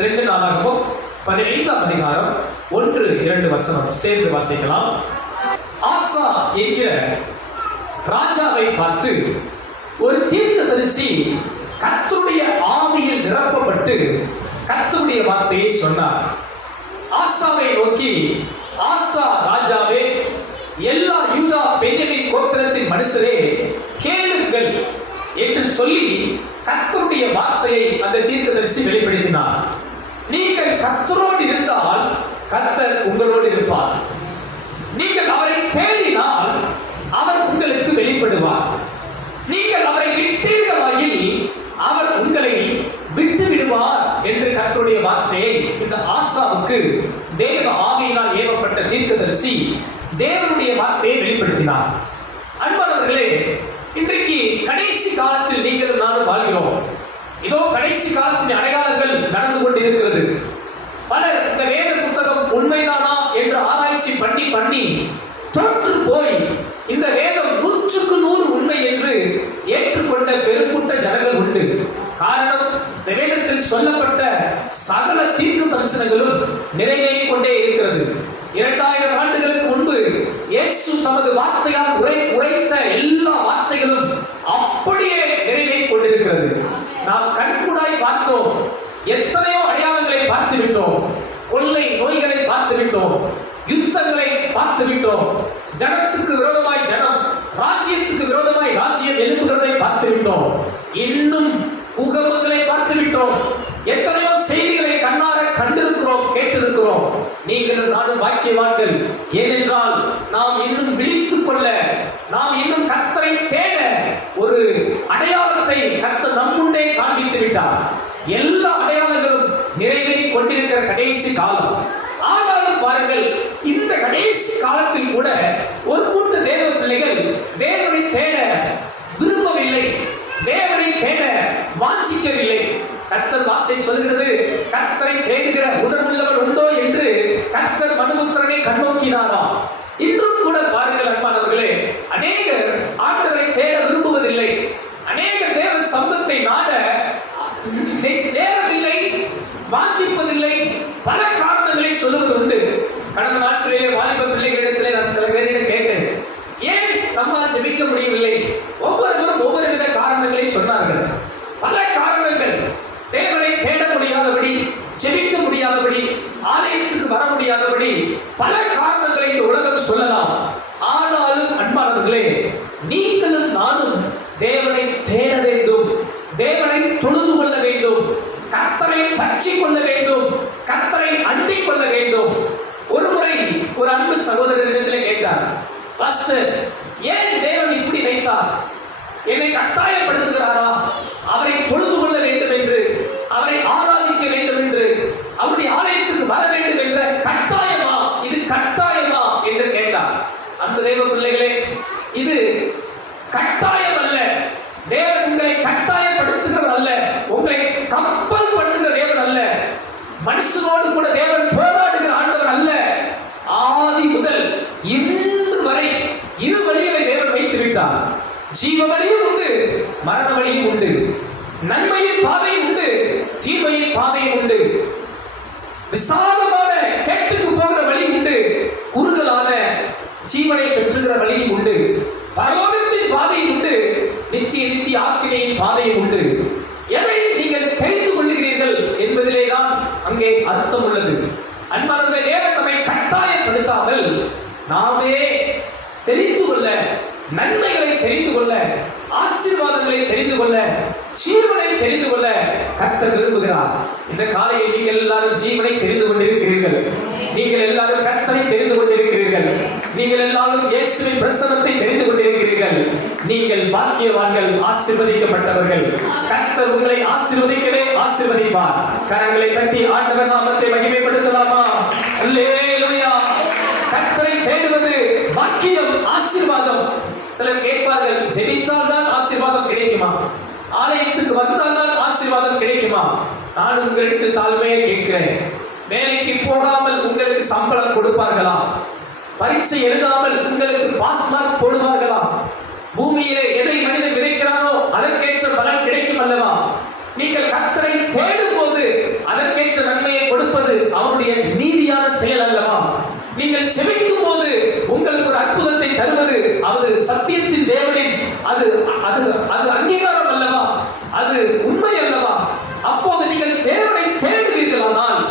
2 நாளாகமம் 15ஆம் அதிகாரம் 1-2 வசனம் சேர்ந்து வாசிக்கலாம். ஆசா என்கிற ராஜாவை பார்த்து ஒரு தீர்க்கதரிசி கர்த்தருடைய ஆவியில் நிரப்பப்பட்டு கர்த்தருடைய வார்த்தையை சொன்னார். ஆசாவை நோக்கி, ஆசா ராஜாவே, எல்லா யூதா பென்யமீன் கோத்திரத்தின் மனுஷரே கேளுங்கள் என்று சொல்லி கர்த்தருடைய வார்த்தையை அந்த தீர்க்கதரிசி வெளிப்படுத்தினார். நீங்கள் கர்த்தரோடு இருந்தால் கர்த்தர் உங்களோடு இருப்பார். நீங்கள் அவரை தேடினால் அவர் உங்களுக்கு வெளிப்படுவார். நீங்கள் அவரை விட்டீர்களாயில் அவர் உங்களை விட்டு விடுவார் என்று கர்த்தருடைய வார்த்தையை இந்த ஆசாவுக்கு தேவ ஆவியினால் ஏவப்பட்ட தீர்க்கதரிசி தேவனுடைய வார்த்தையை வெளிப்படுத்தினார். அன்பானவர்களே, இன்றைக்கு கடைசி காலத்தில் நீங்களும் நானும் வாழ்கிறோம். இதோ கடைசி காலத்தின் அடையாளங்கள் நடந்து கொண்டிருக்கிறது. பலர் இந்த வேத புத்தகம் உண்மைதானா என்று ஆராய்ச்சி பண்ணி தொற்று போய் இந்த வேதம் 100க்கு 100 உண்மை என்று ஏற்றுக்கொண்ட பெருங்கூட்ட ஜனங்கள் உண்டு. காரணம், இந்த வேதத்தில் சொல்லப்பட்ட சகல தீர்க்க தரிசனங்களும் நிறைவேறிக் கொண்டே இருக்கிறது. 2000 ஆண்டுகளுக்கு முன்பு இயேசு தமது வார்த்தையால் உரைத்த எல்லா வார்த்தைகளும் அப்படியே நிறைவேறிக் கொண்டிருக்கிறது. நாம் கண்கூடாய் பார்த்தோம். எத்தனையோ அடையாளங்களை பார்த்து விட்டோம். கொள்ளை நோய்களை பார்த்து விட்டோம். யுத்தங்களை பார்த்து விட்டோம். ஜனத்துக்கு விரோதமாய் ஜனம், ராஜ்யத்துக்கு விரோதமாய் ராஜ்யம் எழுப்புகிறதை பார்த்து விட்டோம். இன்னும் பூகம்பங்களை பார்த்து விட்டோம். எத்தனையோ செய்திகளை கண்ணார கண்டிருக்கிறோம், கேட்டிருக்கிறோம். நீங்களும் நானும் பாக்கியவான்கள். ஏனென்றால் நாம் இன்னும் விழித்துக் கொள்ள, நாம் இன்னும் கர்த்தரை தேட ஒரு அடையாளத்தை கர்த்தர் நம்முன்னே காண்பித்து விட்டார். எல்லா அடையாளங்களும் நிறைவேறிக் கொண்டிருக்கிற கடைசி காலம். ஆனாலும் பாருங்கள், இந்த கடைசி காலத்தில் கூட ஒரு கூட்ட தேவ பிள்ளைகள் தேவனை தேட விரும்பவில்லை, தேவனை தேட வாஞ்சிக்கவில்லை. கர்த்தர் வார்த்தை சொல்கிறது, கர்த்தரை தேடுகிற உணர்வுள்ளவர் உண்டோ என்று கர்த்தர் மனுபுத்திரனை கண்ணோக்கினாராம். இன்றும் கூட பாருங்கள் அன்பானவர்களே, அநேகர் ஆண்டவரை தேட விரும்புவதில்லை. அநேக தேவ சம்பத்தை நாட நேரமில்லை, வாஞ்சிப்பதில்லை. பல காரணங்களை சொல்லுவது உண்டு. கடந்த நாட்களிலே வாலிப பிள்ளைகளிடத்திலே நான் சில பேரிடம் கேட்டேன், ஏன் நம்மால் ஜெபிக்க முடியவில்லை? ஒவ்வொருவரும் ஒவ்வொரு வித காரணங்களை சொன்னார்கள். பல காரணங்கள். தேவனை தேட முடியாதபடி, ஜெபிக்க முடியாதபடி, ஆலயத்துக்கு வர முடியாதபடி பல காரணங்களை இந்த உலகம் சொல்லலாம். ஆனாலும் அன்பானவர்களே, நீங்களும் நானும் தேவனை தேட வேண்டும், தேவனை தொழுது கொள்ள வேண்டும், கர்த்தரை பற்றி கொள்ள வேண்டும், கர்த்தரை அண்டிக் கொள்ள வேண்டும். ஒரு முறை ஒரு அன்பு சகோதரரிடத்தில் கேட்டார், பாஸ்டர், ஏன் தேவன் இப்படி வைத்தார்? என்னை கட்டாயப்படுத்துகிறாரா? அவரை தொழுது கொள்ள வேண்டும் என்று, அவரை ஆராதிக்க வேண்டும் என்று, அவருடைய ஆலயத்துக்கு வர வேண்டும் என்ற கட்டாயமா? இது கட்டாயமா என்று கேட்டார். அன்பு தேவ பிள்ளைகளே, இது கட்டாயம் அல்ல. தேவன் உங்களை கட்டாயப்படுத்துகிறவர் அல்ல, உங்களை கம்பல் பண்ணுகிற தேவன் அல்ல. மனுஷனோடு கூட தேவன் போராடுகிற ஆண்டவர் அல்ல. ஆதி முதல் இன்று வரை இரு வழிகளை தேவன் வைத்து விட்டார். ஜீவ வழியும் உண்டு, மரண வழியும் உண்டு. நன்மையின் பாதையும் உண்டு, தீமையின் பாதையும் உண்டு. விசாலமான கேட்டுக்கு போகிற வழி உண்டு, குறுகலான ஜீவனை பெற்றுகிற வழியும் உண்டு. பரலோகத்தின் பாதையும் உண்டு, நித்திய ஆக்கினையின் பாதையும் உண்டு. எதை நீங்கள் தெரிந்து கொள்ளுகிறீர்கள் என்பதிலேதான் அங்கே அர்த்தம் உள்ளது. அன்பானவர்களே, தேவன் நம்மை கட்டாயப்படுத்தாமல் நாமே தெரிந்து கொள்ள, நன்மைகளை தெரிந்து கொள்ள, ஆசீர்வாதங்களை தெரிந்து கொள்ள, ஜீவனை தெரிந்து கொள்ள கர்த்தர் விரும்புகிறார். இந்த காலையில் நீங்கள் எல்லாரும் ஜீவனை தெரிந்து கொண்டிருக்கிறீர்கள். நீங்கள் எல்லாரும் கர்த்தரை தெரிந்து கொண்டிருக்கிறீர்கள். நீங்கள் எல்லாரும் இயேசுவின் பிரசன்னத்தை தெரிந்து கொண்டிருக்கிறீர்கள். நீங்கள் பாக்கியவான்கள், ஆசீர்வதிக்கப்பட்டவர்கள். கர்த்தர் உங்களை ஆசீர்வதிக்கவே ஆசீர்வதிப்பார். கரங்களை தட்டி ஆண்டவர் நாமத்தை மகிமைப்படுத்தலாமா? அல்லேலூயா. கர்த்தரை தேடுவது பாக்கியம், ஆசீர்வாதம். சிலர் கேட்பார்கள், ஜெபித்தால் தான் ஆசீர்வாதம் கிடைக்குமா? ஆலயத்துக்கு வந்தால் தான் ஆசீர்வாதம் கிடைக்குமா? நான் உங்களிடத்தில் தாழ்மையை கேட்கிறேன். வேலைக்கு போகாமல் உங்களுக்கு சம்பளம் கொடுப்பார்களா? பரீட்சை எழுதாமல் உங்களுக்கு பாஸ் மார்க் போடுவார்களா? பூமியிலே எதை மனிதன் விதைக்கிறானோ அதற்கேற்ற பலன் கிடைக்கும் அல்லவா? நீங்கள் கர்த்தரை தேடும் போது அதற்கேற்ற நீங்கள் செபிக்கும் போது உங்களுக்கு ஒரு அற்புதத்தை தருவது அது சத்தியத்தின் தேவனின் அது அது அது அங்கீகாரம் அல்லவா, அது உண்மை அல்லவா? அப்போது நீங்கள் தேவனை தேடுவீர்களானால்,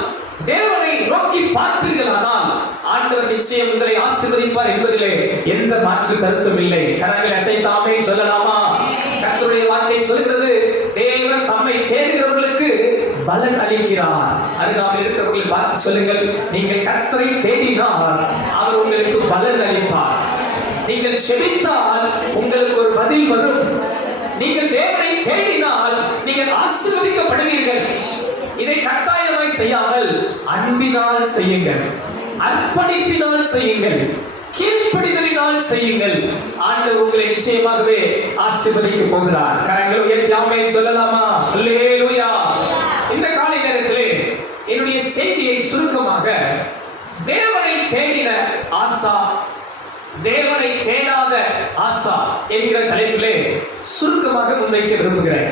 தேவனை நோக்கி பார்ப்பீர்களானால் ஆண்டவர் நிச்சயம் உங்களை ஆசீர்வதிப்பார் என்பதிலே எந்த மாற்று கருத்தும் இல்லை. கரங்களை அசைத்து ஆமென் சொல்லலாமா? கர்த்தருடைய வார்த்தை சொல்கிறது, தேவன் தம்மை தேடுகிறவர்களுக்கு பலன் அளிக்கிறார். அருகாமையில் இருக்கிறவர்களை பார்த்து சொல்லுங்கள், நீங்கள் கர்த்தரை தேடினால் அவர் உங்களுக்கு பலன் அளிப்பார். நீங்கள் செபித்தால் உங்களுக்கு ஒரு பதில் வரும். நீங்கள் தேவனை தேடினால் நீங்கள் ஆசீர்வதிக்கப்படுவீர்கள். இதை கட்டாயமாய் செய்யாமல் அன்பினால் செய்யுங்கள், அர்ப்பணிப்பினால் செய்யுங்கள், கீழ்ப்படிதலினால் செய்யுங்கள். ஆண்டவர் உங்களை நிச்சயமாகவே ஆசீர்வதிக்க போகிறார். கரங்களை உயர்த்தி ஆமென் சொல்லலாமா? அல்லேலூயா. இந்த காலை நேரத்திலே என்னுடைய செய்தியை சுருக்கமாக தேவனை தேடின ஆசா, தேவனை தேடாத ஆசா என்கிற தலைப்பிலே சுருக்கமாக முன்வைக்க விரும்புகிறேன்.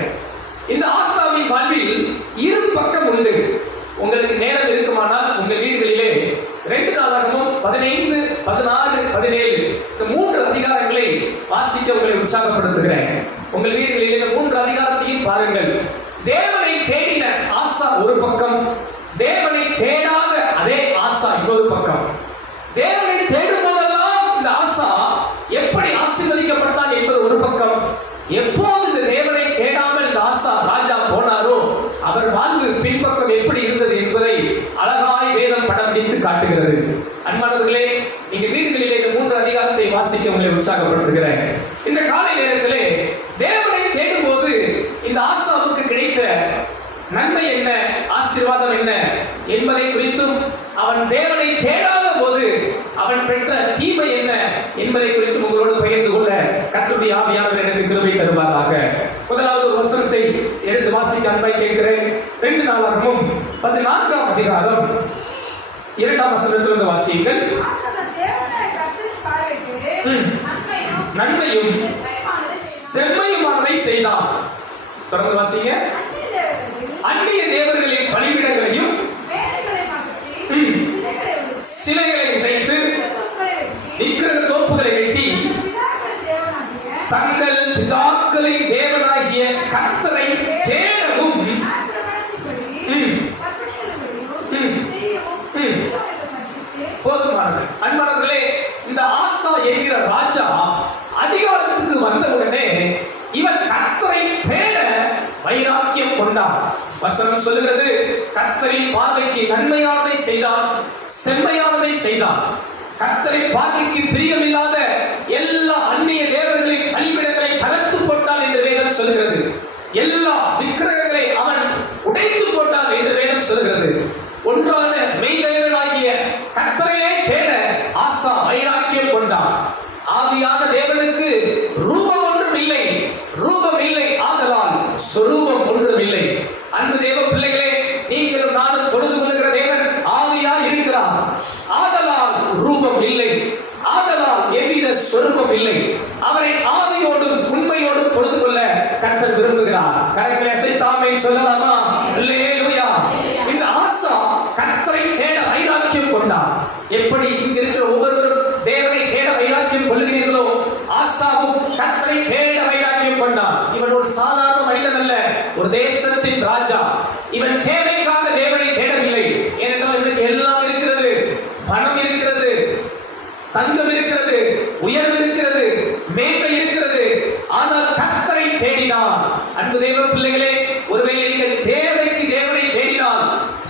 இந்த ஆசாவின் வாழ்வில் இரு பக்கம் உண்டு. உங்களுக்கு நேரம் இருக்குமானால் உங்கள் வீடுகளிலே 2 நாளாகமும் 15, 16, 17 இந்த 3 அதிகாரங்களை வாசிக்க உங்களை உற்சாகப்படுத்துகிறேன். உங்கள் வீடுகளில் இந்த 3 அதிகாரத்தையும் பாருங்கள். தேவனை தேடின ஆசா ஒரு பக்கம், தேவனை தேடாத அதே ஆசா இன்னொரு பக்கம். தேவனை தேடும் போதெல்லாம் இந்த ஆசா எப்படி ஆசீர்வதிக்கப்பட்டான் என்பது ஒரு பக்கம். எப்போது இந்த தேவனை தேடாமல் இந்த ஆசா ராஜா போனாரோ அவர் வாழ்வு பின்பக்கம் எப்படி இருந்தது என்பதை அழகாய் வேதம் படம் பிடித்து காட்டுகிறது. அன்பானவர்களே, நீங்க வீடுகளிலே இந்த 3 அதிகாரத்தை வாசிக்க உங்களை உற்சாகப்படுத்துகிறேன். இந்த காலை நேரத்திலே தேவனை தேடும் போது இந்த ஆசாவுக்கு கிடைத்த நன்மை என்ன, ஆசீர்வாதம் என்ன என்பதை குறித்தும், அவன் தேவனை தேடாத போது அவன் பெற்ற தீமை என்ன என்பதை குறித்து உங்களோடு பகிர்ந்து கொள்ள கர்த்தருடைய ஆவியானவர் எனக்கு கிருபை தருவாராக. முதலாவது ஒரு வசனத்தை எடுத்து வாசிக்க அன்பாய் கேட்கிறேன். 2 நாளாகமும் 14ஆம் அதிகாரம் 2ஆம் வசனத்திலிருந்து வாசியுங்கள். நன்மையும் செம்மையுமானதை செய்தான். தொடர்ந்து வாசிங்க. அந்நிய தேவர்களின் பலிபீடங்களையும் சிலைகளை உடைத்து விக்கிரக தோப்புகளை வெட்டி தங்கள் பிதாக்களின் தேவனாகிய கர்த்தரை தேடவும் போதுமானது. அன்பானவர்களே, இந்த ஆசா என்கிற ராஜா அதிகாரத்துக்கு வந்தவுடனே இவன் கர்த்தரை தேட வைராக்கியம் கொண்டான். வசனம் சொல்லுகிறது, கர்த்தரின் பார்வைக்கு நன்மையானதை செய்தான், செம்மையானதை செய்தான். கர்த்தரின் பார்வைக்கு பிரியமில்லாத எல்லா அந்நிய தேவர்களின் பலிபீடங்களை தகர்த்து போட்டான் என்று வேதம் சொல்கிறது. எல்லா விக்கிரகங்களை அவன் உடைத்து போட்டான் என்று வேதம் சொல்கிறது. ஒன்றான மெய்தேவனாகிய கர்த்தரையே தேட ஆசா வைராக்கியம் கொண்டான். ஆவியான தேவனுக்கு ரூபம் ஒன்றும் இல்லை, ரூபம் இல்லை ஆதலால் சொரூபம் ஒன்றும் இல்லை. அன்பு தேவ பிள்ளைகளே, நீங்களும் நானும் தொழுது கொள்ளுகிற தேவன் ஆவியாய் இருக்கிறார். ஆதலால் ரூபம் இல்லை, ஆதலால் எவ்வித சொரூபம் இல்லை. அவரை ஆவியோடும் உண்மையோடும் தொழுது கொள்ள கர்த்தர் விரும்புகிறார். கரங்களை அசைத்து ஆமென் சொல்லலாமா? அல்லேலூயா. இந்த ஆசா கர்த்தரை தேட வைராக்கியம் கொண்டார். எப்படி இங்க இருக்கிற ஒவ்வொருவரும் தேவனை தேட வைராக்கியம் கொள்ளுகிறீர்களோ, ஆசாவும் கர்த்தரை தேட வைராக்கியம் கொண்டான். இவன் ஒரு சாதாரண மனிதன் அல்ல, ஒரு தேசத்தின் ராஜா. இவன் தேவைக்காக தேவனை தேடவில்லை. ஏனென்றால் இவனுக்கு எல்லாம் இருக்கிறது, பணம் இருக்கிறது, தங்கம் இருக்கிறது, உயர்வு இருக்கிறது, மேன்மை இருக்கிறது. ஆனால் கர்த்தரை தேடினான். அன்பு தேவ பிள்ளைகளே, ஒருவேளை நீங்கள் தேவைக்கு தேவனை தேடினால்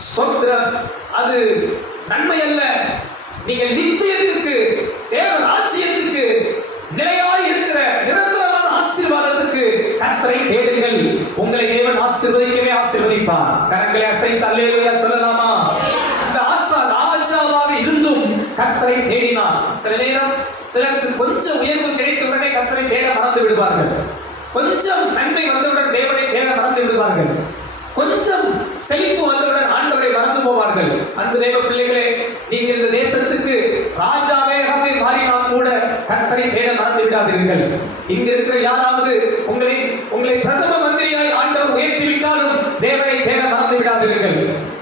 ஸ்தோத்திரம், அது நன்மை அல்ல. நீங்கள் நித்தியத்துக்கு, தேவ ராஜ்யத்துக்கு, நிலையாய் இருக்கிற நிரந்தரமான ஆசீர்வாதத்துக்கு கர்த்தரை தேடுங்கள். உங்களை தேவன் ஆசீர்வதிக்கவே ஆசீர்வதிப்பார். கரங்களை அசைத்து அல்லேலூயா சொல்லலாமா? இந்த ஆசா ராஜாவாக இருந்தும் கர்த்தரை தேடினான். சில நேரம் சிலருக்கு கொஞ்சம் உயர்வு கிடைத்த உடனே கர்த்தரை தேட மறந்து விடுவார்கள். கொஞ்சம் நன்மை வந்தவுடன் தேவனை தேட மறந்து விடுவார்கள். கொஞ்சம் செழிப்பு வந்தவுடன் ஆண்டவரை மறந்து போவார்கள். அன்பு தேவ பிள்ளைகளே, நீங்கள் இந்த தேசத்துக்கு ராஜாவே மாறினால் கூட கர்த்தரை தேட மறந்து விடாதீர்கள். இங்க இருக்கிற யாராவது உங்களை பிரதம மந்திரியாய் ஆண்டவர் உயர்த்தி விட்டாலும் தேவனை தேட மறந்து விடாதீர்கள்.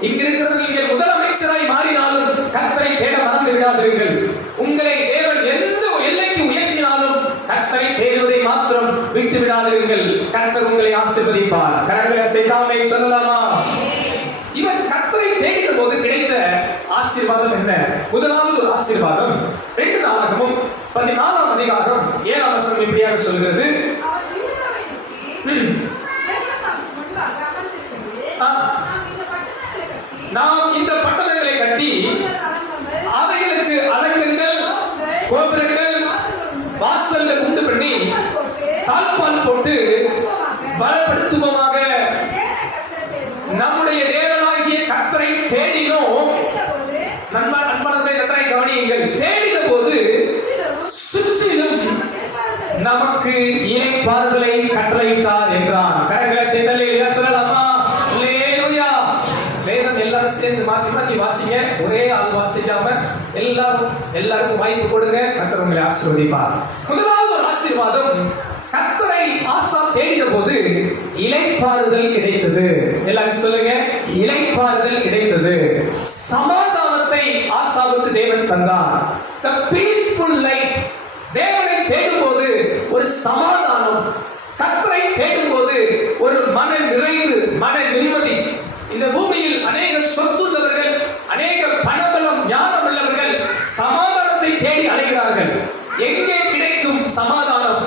இங்க இருக்கிறவர்கள் நீங்கள் முதலமைச்சராய் மாறினாலும் கர்த்தரை தேட மறந்து விடாதீர்கள். விடாதீர்கள். உங்களை தேவன் எந்த எல்லைக்கு உயர்த்தினாலும் கர்த்தரை தேடுவதை மாத்திரம் விட்டு விடாதீர்கள். கர்த்தர் உங்களை ஆசீர்வதிப்பார். கரங்களை அசைக்காம சொல்லலாமா? இவன் கர்த்தரை தேடின போது கிடைத்த ஆசீர்வாதம் என்ன? முதலாவது ஒரு ஆசீர்வாதம் 2 நாளாகமும் 14ஆம் அதிகாரம் 7ஆம் வசனம் இப்படியாக சொல்கிறது. நாம் இந்த பட்டணங்களை கட்டி அவைகளுக்கு அலங்கங்கள், கோபுரங்கள், வாசல்கள் உண்டு பண்ணி தாழ்பால் போட்டு பலப்படுத்துவோமாக. நம்முடைய தேவனாகிய கர்த்தரை தேடினோம். நண்பர்களே, நன்றாய் கவனியுங்கள். தேடின போது சுற்றிலும் நமக்கு இளைப்பாறுதலை கட்டளையிட்டார் என்றான். கரங்களை சேர்த்தலே சொல்லலாமா? அல்லேலூயா. வேதம் எல்லாரும் சேர்ந்து மாத்தி மாத்தி வாசிங்க. ஒரே ஆள் வாசிக்காம எல்லாருக்கும் வாய்ப்பு கொடுங்க. கர்த்தர் உங்களை ஆசீர்வதிப்பார். முதலாவது ஒரு ஆசீர்வாதம், கர்த்தரை ஆசா தேடின போது இளைப்பாறுதல் கிடைத்தது. எல்லாரும் சொல்லுங்க, இளைப்பாறுதல் கிடைத்தது. சமாதானத்தை ஆசாவுக்கு தேவன் தந்தார். The peaceful life. தேவனை தேடும் போது ஒரு சமாதானம், கர்த்தரை தேடும் போது ஒரு மன நிறைவு, மன நிம்மதி. இந்த பூமியில் அநேக சொத்துள்ளவர்கள், அநேக பணபலம், ஞானம் உள்ளவர்கள் சமாதானத்தை தேடி அலைகிறார்கள். எங்கே கிடைக்கும் சமாதானம்?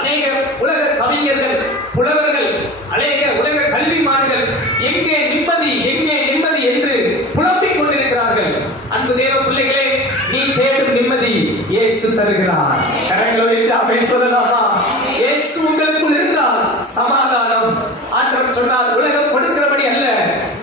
அநேக உலக கவிஞர்கள், புலவர்கள், அநேக உலக கல்விமான்கள் எங்கே நிம்மதி, எங்கே நிம்மதி என்று புலம்பிக் கொண்டிருக்கிறார்கள். அன்பு தேவ பிள்ளைகளே, நீ தேடும் நிம்மதி இயேசு தருகிறார். கரங்களோடு ஆமென் சொல்லலாமா? இயேசு உங்களுக்குள் இருந்தால் சமாதானம். ஆண்டவர் சொன்னார், உலகம் கொடுக்கிறபடி அல்ல,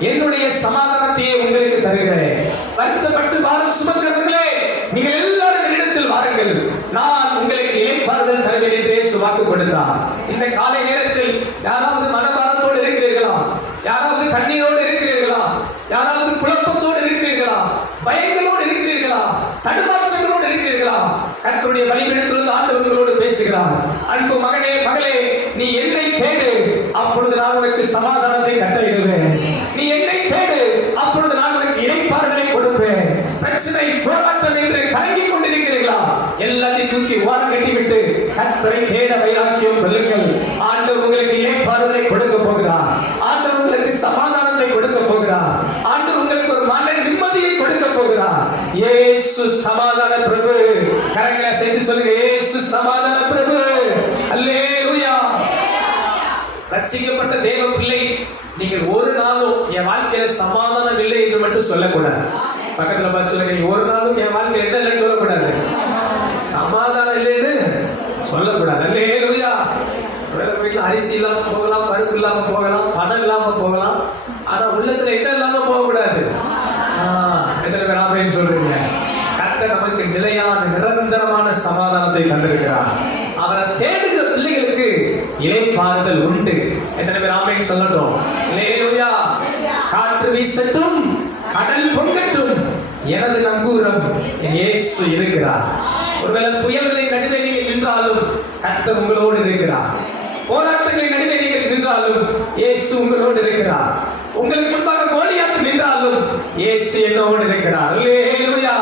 என்னுடைய சமாதானத்தையே உங்களுக்கு தருகிறேன். வருத்தப்பட்டு வாரம் சுமக்கிறவர்களே, நீங்கள் எல்லாரும் என்னிடத்தில் வாருங்கள், நான் உங்களுக்கு இளைப்பாறுதல் தருவேன் என்று இயேசு வாக்கு கொடுத்தார். இந்த காலை நேரத்தில் யாராவது மனபாரத்தோடு இருக்கிறீர்களா? யாராவது கண்ணீரோடு இருக்கிறீர்களா? யாராவது குழப்பத்தோடு இருக்கிறீர்களா? பயங்களோடு இருக்கிறீர்களா? தடுமாற்றங்களோடு இருக்கிறீர்களா? கர்த்தருடைய பலிபீடத்திலிருந்து ஆண்டவர்களோடு பேசுகிறார். அன்பு மகனே, மகளே, நீ என்னை தேடு, அப்பொழுது நான் உனக்கு சமாதானத்தை கட்டளையிடுவேன். நீ என்னை தேடு, அப்பொழுது நான் உனக்கு இளைப்பாறுதலை கொடுப்பேன். பிரச்சனை, போராட்டம் என்று கலங்கிக் கொண்டிருக்கிறீர்களா? எல்லாத்தையும் தூக்கி ஓரம் கட்டிவிட்டு கர்த்தரை தேட வைராக்கியம் கொள்ளுங்கள். ஆண்டவர் உங்களுக்கு இளைப்பாறுதலை கொடுக்க போகிறார். ஆண்டவர் உங்களுக்கு சமாதானத்தை கொடுக்க போகிறார். ஆண்டவர் உங்களுக்கு ஒரு மன நிம்மதியை கொடுக்க போகிறார். இயேசு சமாதான பிரபு. கரங்களை சேர்த்து சொல்லுங்க, இயேசு சமாதான பிரபு. அல்லேலூயா. ரட்சிக்கப்பட்ட தேவ பிள்ளை, நீங்கள் ஒரு நாளும் என் வாழ்க்கையில சமாதானம் இல்லை என்று மட்டும் சொல்லக்கூடாது. பக்கத்துல பார்த்து சொல்லுங்க, ஒரு நாளும் என் வாழ்க்கையில என்ன இல்லைன்னு சொல்லக்கூடாது, சமாதானம் இல்லைன்னு சொல்லக்கூடாது. அல்லேலூயா. வீட்டுல அரிசி இல்லாம போகலாம், பருப்பு இல்லாம போகலாம், பணம் இல்லாம போகலாம், ஆனா உள்ளத்துல என்ன இல்லாம போக கூடாது. எத்தனை பேர் ஆமென் சொல்றீங்க? கர்த்தர் நமக்கு நிலையான நிரந்தரமான சமாதானத்தை தந்திருக்கிறார். அவரை தேடுகிற பிள்ளைகளுக்கு இளைப்பாறுதல் உண்டு. எத்தனை பேர் ஆமென் சொல்லட்டும்? அல்லேலூயா. காற்று வீசட்டும், கடல் பொங்கட்டும், எனது நங்கூரம் இயேசு இருக்கிறார். ஒருவேளை புயல்களை நடுவே நீங்கள் நின்றாலும் கர்த்தர் உங்களோடு இருக்கிறார். போராட்டங்களை நடுவே நீங்கள் நின்றாலும் இயேசு உங்களோடு இருக்கிறார். உங்களுக்கு முன்பாக கோலியாத் நின்றாலும் இயேசு என்னோடு இருக்கிறார். அல்லேலூயா.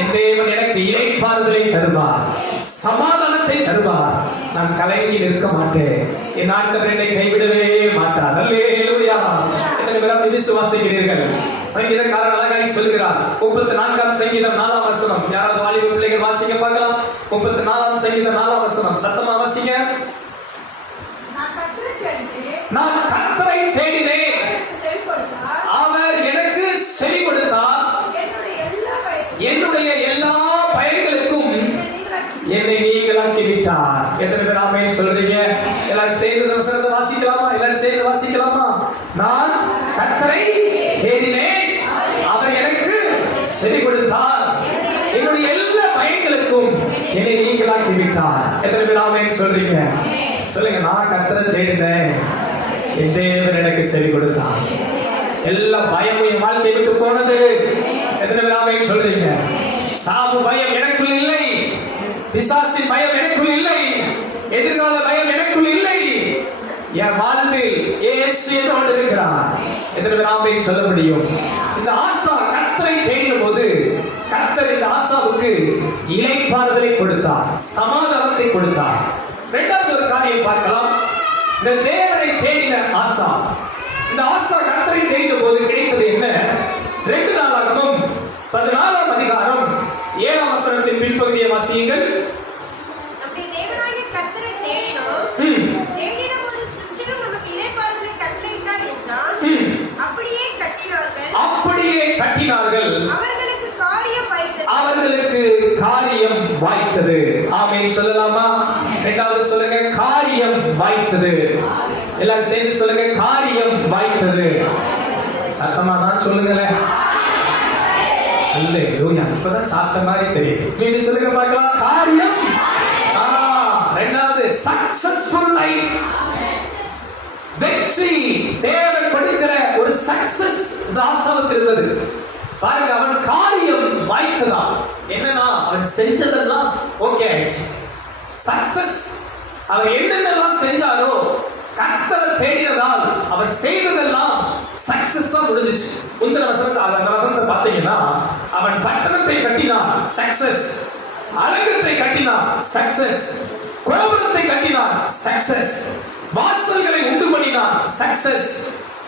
என் தேவன் எனக்கு இளைப்பாறுதலை தருவார், சமாதானத்தை தருவார். நான் கலங்கி நிற்க மாட்டேன். என் ஆண்டவர் என்னை கைவிடவே மாட்டார். அல்லேலூயா. எத்தனை பேர் விசுவாசிக்கிறீர்கள்? சங்கீதக்காரன் அழகாய் சொல்கிறார். 34ஆம் சங்கீதம் 4ஆம் வசனம். யாராவது வாலிப பிள்ளைகள் வாசிக்க பார்க்கலாம். 34ஆம் சங்கீதம் 4ஆம் வசனம். சத்தமா வாசிங்க. நான் கர்த்தரை தேடினேன், அவர் எனக்கு செவி கொடுத்தார், என்னுடைய எல்லா பயன்களுக்கும் என்னை நீங்களாக்கி விட்டார். எத்தனை பேர் ஆமென் சொல்றீங்க? எல்லாரும் சேர்ந்து வசனத்தை வாசிக்கலாமா? எல்லாரும் சேர்ந்து வாசிக்கலாமா? நான் கர்த்தரை தேடினேன், அவர் எனக்கு செவி கொடுத்தார், என்னுடைய எல்லா பயன்களுக்கும் என்னை நீங்களாக்கி விட்டார். எத்தனை பேர் ஆமென் சொல்றீங்க? சொல்லுங்க, நான் கர்த்தரை தேடினேன், என் தேவன் எனக்கு செவி கொடுத்தார், எல்லா பயமும் என் வாழ்க்கையை விட்டு போனது. எத்தனை பேர் ஆமென் சொல்றீங்க? சாவு பயம் எனக்குள் இல்லை, பிசாசின் பயம் எனக்குள் இல்லை, எதிர்கால பயம் எனக்குள் இல்லை. என் வாழ்வில் இயேசு என்னோடு இருக்கிறார். எத்தனை பேர் ஆமென் சொல்ல முடியும்? இந்த ஆசா கர்த்தரை தேடின போது கர்த்தர் இந்த ஆசாவுக்கு இளைப்பாறுதலை கொடுத்தார், சமாதானத்தை கொடுத்தார். இரண்டாவது ஒரு காரியம் பார்க்கலாம். இந்த தேவனை தேடின ஆசா, இந்த ஆசா கர்த்தரை தேடின போது கிடைத்தது என்ன? 2 நாளாகமம் 14ஆம் அதிகாரம் 7ஆம் வசனத்தின் பின்பகுதியை வாசியுங்கள். அப்படியே கட்டினார்கள், அவர்களுக்கு காரியம் வாய்த்தது. ஆமென் சொல்லலாமா? இரண்டாவது சொல்லுங்க, காரியம் வாய்த்தது. எல்லாரும் சேர்ந்து சொல்லுங்க, காரியம் வாய்த்தது. சத்தமா தான் சொல்லுங்களேன். அல்லேலூயா. இப்பதான் சாப்பிட்ட மாதிரி தெரியுது. மீண்டும் சொல்லுங்க பார்க்கலாம். காரியம். இரண்டாவது சக்சஸ்ஃபுல் லைஃப், வெற்றி. தேவன் கொடுக்கிற ஒரு சக்சஸ் இந்த ஆசாவுக்கு இருந்தது. பாருங்க, அவன் காரியம் வாய்த்ததா. என்னன்னா, அவன் செஞ்சதெல்லாம் ஓகே ஆயிடுச்சு, சக்சஸ். அவர் என்னென்னலாம் செஞ்சாரோ கர்த்தரை தேடினதால் அவர் செய்ததெல்லாம் சக்சஸா முடிஞ்சிச்சு. முந்தின வசனத்தை, அந்த வசனத்தை பார்த்தீங்கன்னா, அவன் பட்டணத்தை கட்டினான், சக்சஸ். அலங்கத்தை கட்டினான், சக்சஸ். கோபுரத்தை கட்டினான், சக்சஸ். வாசல்களை உண்டு பண்ணினான், சக்சஸ்.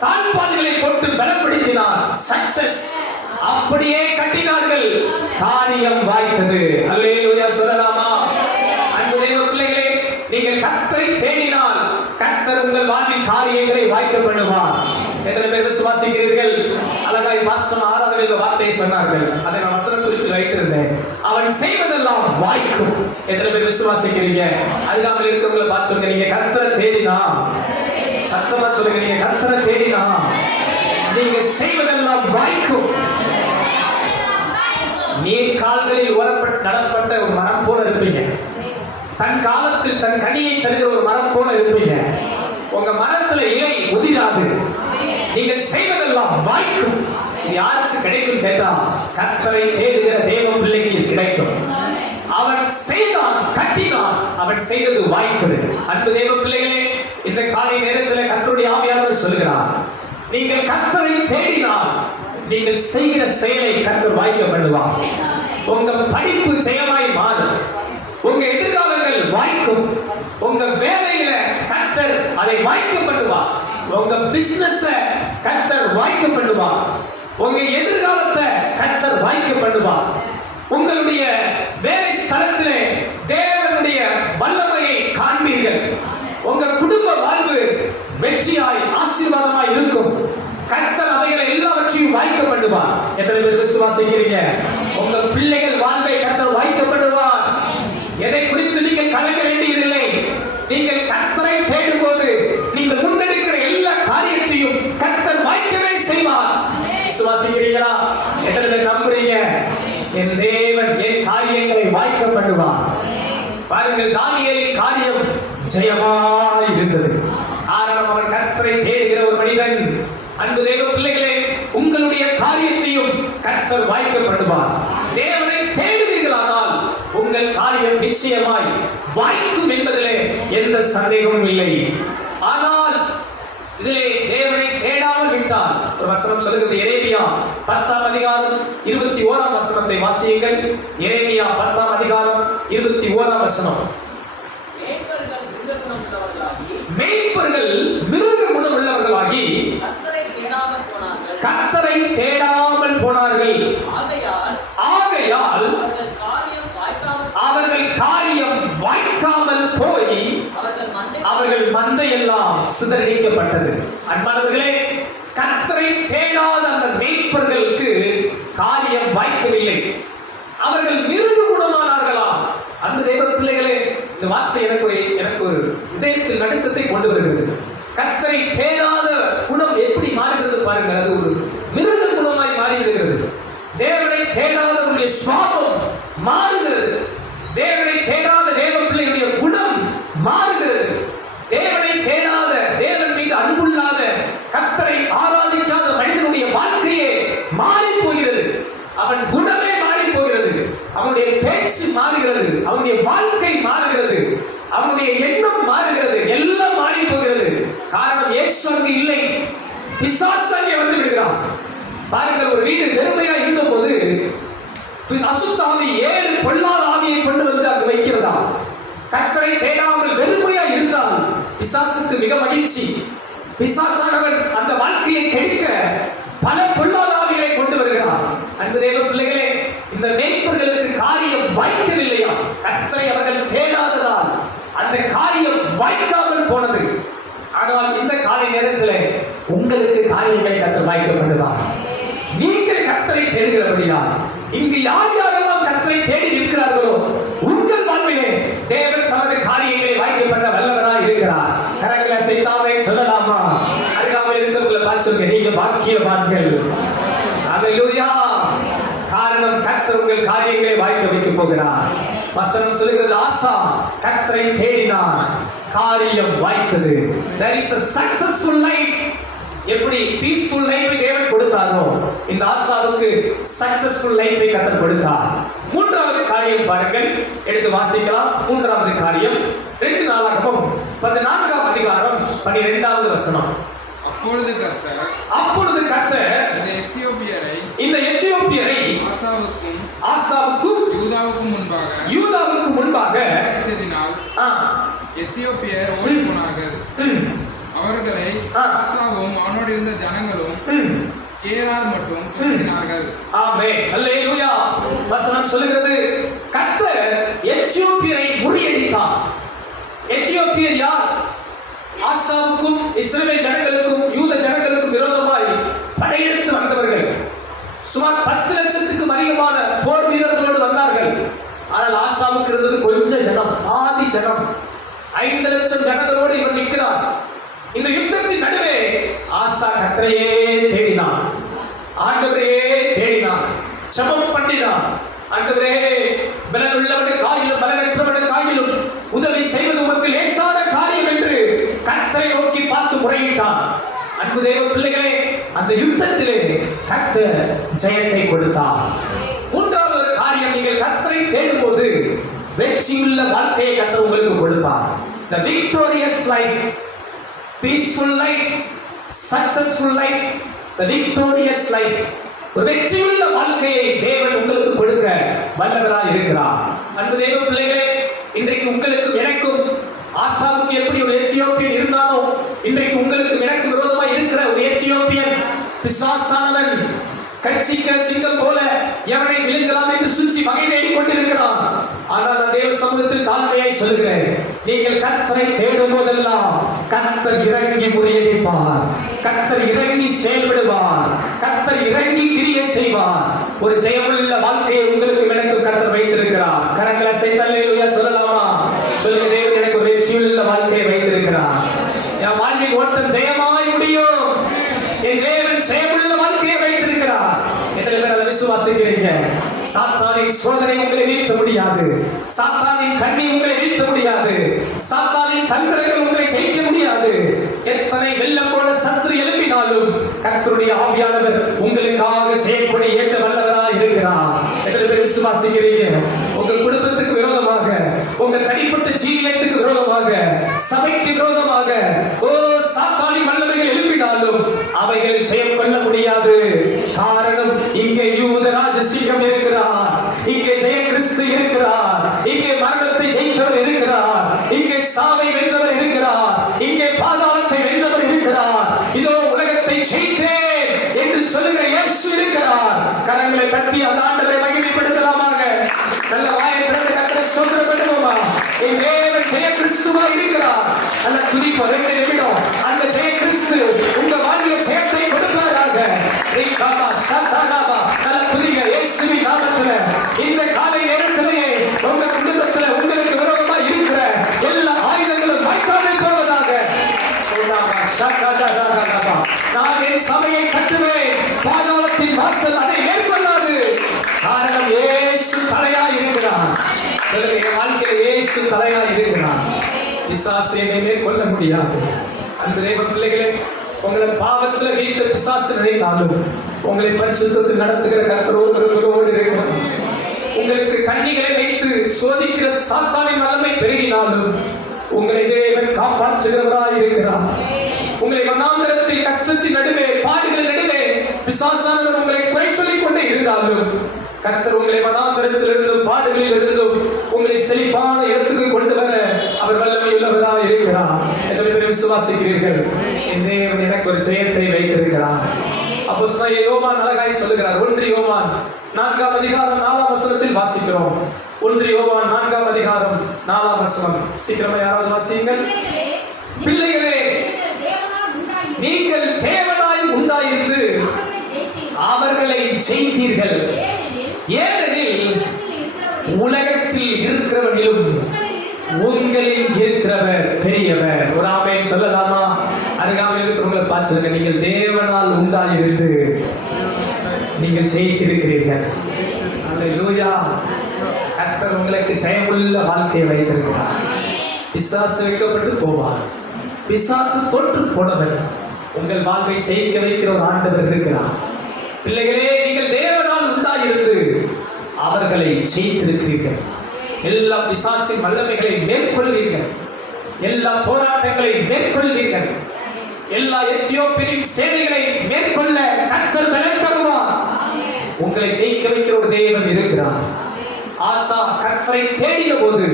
தாழ்பாடுகளை போட்டு பலப்படுத்தினான், சக்சஸ். அப்படியே கட்டினார்கள், காரியம் வாய்த்தது. அல்லேலூயா சொல்லலாமா? அன்பு தேவ பிள்ளைகளே, நீங்கள் கர்த்தரை தேடினால் கர்த்தர் உங்கள் வாழ்வில் காரியங்களை வாய்க்க பண்ணுவார். எத்தனை பேர் விசுவாசிக்கிறீர்கள்? அழகாய் பாஸ்டர் ஆராதனையில் வார்த்தையை சொன்னார்கள், அதை நான் வசன குறிப்பில் வைத்திருந்தேன். அவன் செய்வதெல்லாம் வாய்க்கும். எத்தனை பேர் விசுவாசிக்கிறீங்க? அருகாமல் இருக்கவங்களை பார்த்து சொல்லுங்க, நீங்க கர்த்தரை தேடினா, சத்தமா சொல்லுங்க, நீங்க கர்த்தரை தேடினா நீங்க செய்வதெல்லாம் வாய்க்கும். நீர் கால்களில் ஓரப்பட்டு நடப்பட்ட ஒரு மரம் போல இருப்பீங்க. தன் காலத்தில் தன் கனியை தருகிற ஒரு மரம் போல இருப்பீங்க. உங்க மரத்துல இலை உதிராது. நீங்கள் செய்வதெல்லாம் வாய்க்கும். இது யாருக்கு கிடைக்கும் கேட்டா, கர்த்தரை தேடுகிற தேவ பிள்ளைக்கு கிடைக்கும். அவன் செய்தான், கட்டினான், அவன் செய்தது வாய்த்தது. அன்பு தேவ பிள்ளைகளே, இந்த காலை நேரத்தில் கர்த்தருடைய ஆவியானவர் சொல்கிறார், நீங்கள் கர்த்தரை தேடினால் நீங்கள் செய்கிற செயலை கர்த்தர் வாய்க்க பண்ணுவார். உங்க படிப்பு ஜெயமாய் மாறும், உங்க எதிர்காலங்கள் வாய்க்கும், உங்க வேலையில கர்த்தர் அதை வாய்க்க பண்ணுவார், உங்க பிசினஸ் கர்த்தர் வாய்க்க பண்ணுவார், உங்க எதிர்காலத்தை கர்த்தர் வாய்க்க பண்ணுவார். உங்களுடைய வேலை ஸ்தலத்திலே தேவனுடைய வல்லமையை காண்பீர்கள். உங்க குடும்ப வாழ்வு வெற்றியாய் ஆசீர்வாதமாய் இருக்கும். கர்த்தர் அவைகளை எல்லாவற்றையும் வாய்க்க பண்ணுவார். எத்தனை பேர் விசுவாசிக்கிறீங்க? உங்க பிள்ளைகள் வாழ்வை கர்த்தர் வாய்க்க பண்ணுவார். எதை குறித்து நீங்கள் கலங்க வேண்டியதில்லை. நீங்கள் கர்த்தரை தேடும் போது நீங்கள் முன்னெடுக்கிற எல்லா காரியத்தையும் கர்த்தர் வாய்க்கவே செய்வார். விசுவாசிக்கிறீங்களா? எத்தனை பேர் நம்புறீங்க? என் தேவன் என் காரியங்களை வாய்க்க பண்ணுவார். பாருங்கள், தானியேலின் காரியம் ஜெயமாய் இருந்தது. காரணம், அவன் கர்த்தரை தேடுகிற ஒரு மனிதன். அன்பு தேவ பிள்ளைகளே, உங்களுடைய காரியத்தையும் கர்த்தர் வாய்க்க பண்ணுவார். தேவனை தேடுவீர்களானால் உங்கள் காரியம் நிச்சயமாய் வாய்க்கும் என்பதிலே எந்த சந்தேகமும் இல்லை. ஆனால் இதிலே தேவனை தேடாமல் விட்டால், ஒரு வசனம் சொல்லுகிறது, எரேமியா 10ஆம் அதிகாரம் 21ஆம் வசனத்தை வாசியுங்கள். எரேமியா 10ஆம் அதிகாரம் 21ஆம் வசனம். மேய்ப்பர்கள் மிருக குணம் உள்ளவர்களாகி கர்த்தரை தேடாமல் போனார்கள். ஆகையால் அவர்கள் காரியம் வாய்க்காமல் போய் அவர்கள் மந்தையெல்லாம் சிதறடிக்கப்பட்டது. அன்பானவர்களே, கர்த்தரை தேடாத அந்த மேய்ப்பர்களுக்கு காரியம் வாய்க்கவில்லை. அவர்கள் மிருக குணமானார்களாம். அன்பு தேவ பிள்ளைகளே, இந்த வார்த்தை எனக்கு ஒரு இதயத்தில் நடுக்கத்தை கொண்டு வருகிறது. கர்த்தரை தேடாத குணம் எப்படி மாறுகிறது பாருங்கள். அது ஒரு மிருக குணமாய் மாறிவிடுகிறது. தேவனை தேடாதவருடைய சுவாபம் மாறுகிறது. தேவனை தேடாத தேவ பிள்ளைகளுடைய குணம் மாறுகிறது. தேவனை தேடாத, தேவன் மீது அன்புள்ளாத, கர்த்தரை ஆராதிக்காத மனிதனுடைய வாழ்க்கையே மாறி போகிறது. அவன் குணமே மாறி போகிறது. அவனுடைய பேச்சு மாறுகிறது. அவனுடைய வாழ்க்கை மாறுகிறது. அவனுடைய எண்ணம் மாறுகிறது. எல்லாம் மாறி போகிறது. காரணம், இயேசு அங்கு இல்லை, பிசாசு அங்கே வந்து விடுகிறான். பாருங்கள், ஒரு வீடு வெறுமையா இருந்த போது அசுத்தாவி 7 பொல்லாத ஆவியை கொண்டு வந்து அங்கு வைக்கிறதா. கர்த்தரை தேடாமல் வெறுமையா இருந்தால் பிசாசுக்கு மிக மகிழ்ச்சி. பிசாசானவன் அந்த வாழ்க்கையை கெடுக்க பல பொல்லாத ஆவிகளை கொண்டு வருகிறான். அன்பு தேவ பிள்ளைகளே, இந்த மேய்ப்பர்களுக்கு காரியம் வாய்க்கவில்லையா? கர்த்தரை அவர்கள் தேடாததால் அந்த காரியம் வாய்க்காமல் போனது. ஆனால் இந்த காலை நேரத்தில் உங்களுக்கு காரியங்களை கர்த்தர் வாய்க்க பண்ணுவார். நீங்கள் கர்த்தரை தேடுகிறபடியா இங்கு யார் யாரெல்லாம் கர்த்தரை தேடி நிற்கிறார்களோ உங்கள் வாழ்விலே தேவன் தமது காரியங்களை வாய்க்க பண்ண வல்லவராய் இருக்கிறார். கரங்களை செய்தாவே சொல்லலாமா? அருகாமல் இருக்கிறவங்களை பார்த்து சொல்லுங்க, நீங்க பாக்கியவான்கள். அல்லேலூயா. காரணம், கர்த்தர் உங்கள் காரியங்களை வாய்க்க வைக்க போகிறார். வசனம் சொல்லுகிறது, ஆசா கர்த்தரை தேடினான், காரியம் வாய்த்தது. There is a successful life. எப்படி பீஸ்ஃபுல் லைஃபை தேவன் கொடுத்தாரோ இந்த ஆசாவுக்கு சக்சஸ்ஃபுல் லைஃபை கர்த்தர் கொடுத்தார். மூன்றாவது காரியம் பாருங்கள், எடுத்து வாசிக்கலாம். மூன்றாவது காரியம் 2 நாளாகமம் 14ஆம் அதிகாரம் 12வது வசனம். அப்பொழுது கர்த்தர் இந்த எத்தியோப்பியரை ஆசாவுக்கும் யூதாவுக்கும் முன்பாக எத்தியோப்பியர் ஓடி போனார்கள். அவர்களை ஆசாவும் அவனோடு இருந்த ஜனங்களும் கேரார் மட்டும் துரத்தினார்கள். ஆமென். அல்லேலூயா. வசனம் சொல்லுகிறது, கர்த்தர் எத்தியோப்பியரை முறியடித்தார். எத்தியோப்பியர் யார்? ஆசாவுக்கும் இஸ்ரவேல் ஜனங்களுக்கும் யூத ஜனங்களுக்கும் விரோதமாய் படையெடுத்து வந்தவர்கள். சுமார் 10 லட்சத்துக்கும் அதிகமான போர் வீரர்களோடு வந்தார்கள். ஆனால் ஆசாவுக்கு இருந்தது கொஞ்சம் ஜனம், பாதி ஜனம். 5 லட்சம் ஜனங்களோடு இவர் நிற்கிறார். இந்த யுத்தத்தின் நடுவே ஆசா கர்த்தரையே தேடினான், ஆண்டவரையே தேடினான், ஜெபம் பண்ணினான். ஆண்டவரே, பலனுள்ளவனுக்காகிலும் பலனற்றவனுக்காகிலும் உதவி செய்வது உமக்கு லேசான காரியம் என்று கர்த்தரை நோக்கி பார்த்து முறையிட்டான். அன்பு தேவ பிள்ளைகளே, அந்த யுத்தத்திலே கர்த்தர் ஜெயத்தை கொடுத்தார். மூன்றாவது ஒரு காரியம், நீங்கள் கர்த்தரை தேடும் போது வெற்றியுள்ள வாழ்க்கையை கர்த்தர் உங்களுக்கு கொடுப்பார். The victorious life, peaceful life, successful life, the victorious life. ஒரு வெற்றியுள்ள வாழ்க்கையை தேவன் உங்களுக்கு கொடுக்க வல்லவராய் இருக்கிறார். அன்பு தேவ பிள்ளைகளே, இன்றைக்கு உங்களுக்கும் எனக்கும் ஆசாவுக்கு எப்படி ஒரு எத்தியோப்பியன் இருந்தானோ இன்றைக்கு உங்களுக்கும் எனக்கும் விரோதமாய் இருக்கிற ஒரு எத்தியோப்பியன் பிசாசானவன் கட்சிக்க சிங்கம் போல எவனை விழுங்கலாம் என்று சுற்றி வகை தேடிக் கொண்டிருக்கிறான். ஆனால் நான் தேவ சமூகத்தில் தாழ்மையாய் சொல்கிறேன், நீங்கள் கர்த்தரை தேடும் போதெல்லாம் கர்த்தர் இறங்கி முறியடிப்பார், கர்த்தர் இறங்கி செயல்படுவார், கர்த்தர் இறங்கி கிரியை செய்வார். ஒரு ஜெயமுள்ள வாழ்க்கையை உங்களுக்கு எனக்கும் கர்த்தர் வைத்திருக்கிறார். கரங்களை அசைத்து அல்லேலூயா சொல்லலாமா? சொல்லுங்க, தேவன் எனக்கு ஒரு வெற்றியுள்ள வாழ்க்கையை வைத்திருக்கிறார். என் வாழ்வின் ஓட்டம் ஜெயமாய் முடியும். என் தேவன் ஜெயமுள்ள வாழ்க்கையை வைத்திருக்கிறார். எத்தனை பேர் அதை விசுவாசிக்கிறீங்க? சாத்தானின் சோதனை உங்களை வீழ்த்த முடியாது, சாத்தானின் கண்ணி உங்களை வீழ்த்த முடியாது, சாத்தானின் தந்திரங்கள் உங்களை ஜெயிக்க முடியாது. எத்தனை வெள்ளம் போல சத்துரு எழுப்பினாலும் கர்த்தருடைய ஆவியானவர் உங்களுக்காக ஜெயக்கொடி ஏற்ற வல்லவராய் இருக்கிறார். எத்தனை பேர் விசுவாசிக்கிறீங்க? உங்க குடும்பத்துக்கு விரோதமாக, உங்க தனிப்பட்ட ஜீவியத்துக்கு விரோதமாக, சபைக்கு விரோதமாக சாத்தானின் வல்லமைகள் எழுப்பினாலும் அவைகள் ஜெயம் கொள்ள முடியாது. காரணம், இங்கே யூதராஜ சிங்கம் இருக்கிறார், இங்கே ஜெய கிறிஸ்து இருக்கிறார், இங்கே மரணத்தை ஜெயித்தவர் இருக்கிறார், இங்கே சாவை வென்றவர் இருக்கிறார், இங்கே பாதாளத்தை வென்றவர் இருக்கிறார். இதோ உலகத்தை ஜெயித்தேன் என்று சொல்லுகிற இயேசு இருக்கிறார். கரங்களை தட்டி அந்த ஆண்டவரை மகிமைப்படுத்தலாமாக. நல்ல வாயை திறந்து கர்த்தரை ஸ்தோத்திரம் பண்ணுவோமா? என் தேவன் ஜெய கிறிஸ்துவா இருக்கிறார். அந்த துதிப்பு 2 நிமிடம் அந்த ஜெய கிறிஸ்து உங்க வாழ்வில் ஜெயத்தை கொடுப்பாராக. நல்ல துதிங்க இயேசுவின் நாமத்துல. இந்த காலை நேரத்திலேயே உங்க குடும்பத்துல உங்களுக்கு விரோதமா இருக்கிற எல்லா ஆயுதங்களும் வாய்க்காமல் போவதாக. நான் என் சபையை கட்டுவேன், பாதாளத்தின் வாசல் அதை மேற்கொள்ளாது. காரணம், இயேசு தலையாய் இருக்கிறார். சொல்லுங்க, என் வாழ்க்கையில் இயேசு தலையாய் இருக்கிறார். பிசாசு என்னை மேற்கொள்ள முடியாது. அன்பு தேவ பிள்ளைகளே, உங்களை பாவத்துல வீட்டு பிசாசு நினைத்தாலும் உங்களை பரிசுத்தத்தில் நடத்துகிற கர்த்தர் ஒருவரோடு இருக்கிறார். உங்களுக்கு கண்ணிகளை வைத்து சோதிக்கிற சாத்தானின் வல்லமை பெருகினாலும் உங்களை தேவன் காப்பாற்றுகிறவராய் இருக்கிறார். உங்களை வனாந்தரத்தில் கஷ்டத்தின் நடுவே, பாடுகள் நடுவே பிசாசானவர் உங்களை குறை சொல்லிக் கொண்டே இருந்தாலும் கர்த்தர் உங்களை வனாந்தரத்திலிருந்தும் பாடுகளில் இருந்தும் உங்களை செழிப்பான இடத்துக்கு கொண்டு வர அவர் வல்லமை உள்ளவராக இருக்கிறார். எத்தனை பேர் விசுவாசிக்கிறீர்கள்? என் தேவன் எனக்கு ஒரு ஜெயத்தை வைத்திருக்கிறார். அப்போஸ்தலனாகிய யோவான் அழகாய் சொல்லுகிறார். 1 யோவான் 4ஆம் அதிகாரம் 4ஆம் வசனத்தில் வாசிக்கிறோம். 1 யோவான் 4ஆம் அதிகாரம் 4ஆம் வசனம். சீக்கிரமா யாராவது வாசியுங்கள். பிள்ளைகளே, நீங்கள் தேவனாய் உண்டாயிருந்து அவர்களை ஜெயித்தீர்கள். ஏனெனில் உலகத்தில் இருக்கிறவனிலும் உங்களில் இருக்கிறவர் பெரியவர். ஒரு ஆமென் சொல்லலாமா? அருகாமையில் இருக்கிறவங்களை பார்த்து சொல்லுங்க, நீங்கள் தேவனால் உண்டாயிருந்து நீங்கள் ஜெயித்திருக்கிறீர்கள். அல்லேலூயா. கர்த்தர் உங்களுக்கு ஜெயமுள்ள வாழ்க்கையை வைத்திருக்கிறார். பிசாசு வைக்கப்பட்டு போவார். பிசாசு தோற்று போனவன் உங்கள் வாழ்வை ஜெயிக்க வைக்கிற ஒரு ஆண்டவர் இருக்கிறார். பிள்ளைகளே, நீங்கள் தேவனால் உண்டாயிருந்து அவர்களை ஜெயித்திருக்கிறீர்கள். எல்லா பிசாசின் வல்லமைகளை மேற்கொள்வீர்கள். எல்லா போராட்டங்களை மேற்கொள்வீர்கள். எல்லா எத்தியோப்பியரின் சேவைகளை மேற்கொள்ள கர்த்தர் பலன் தருவார். உங்களை ஜெயிக்க வைக்கிற ஒரு தேவன் இருக்கிறார். ஆசா கர்த்தரை தேடின போது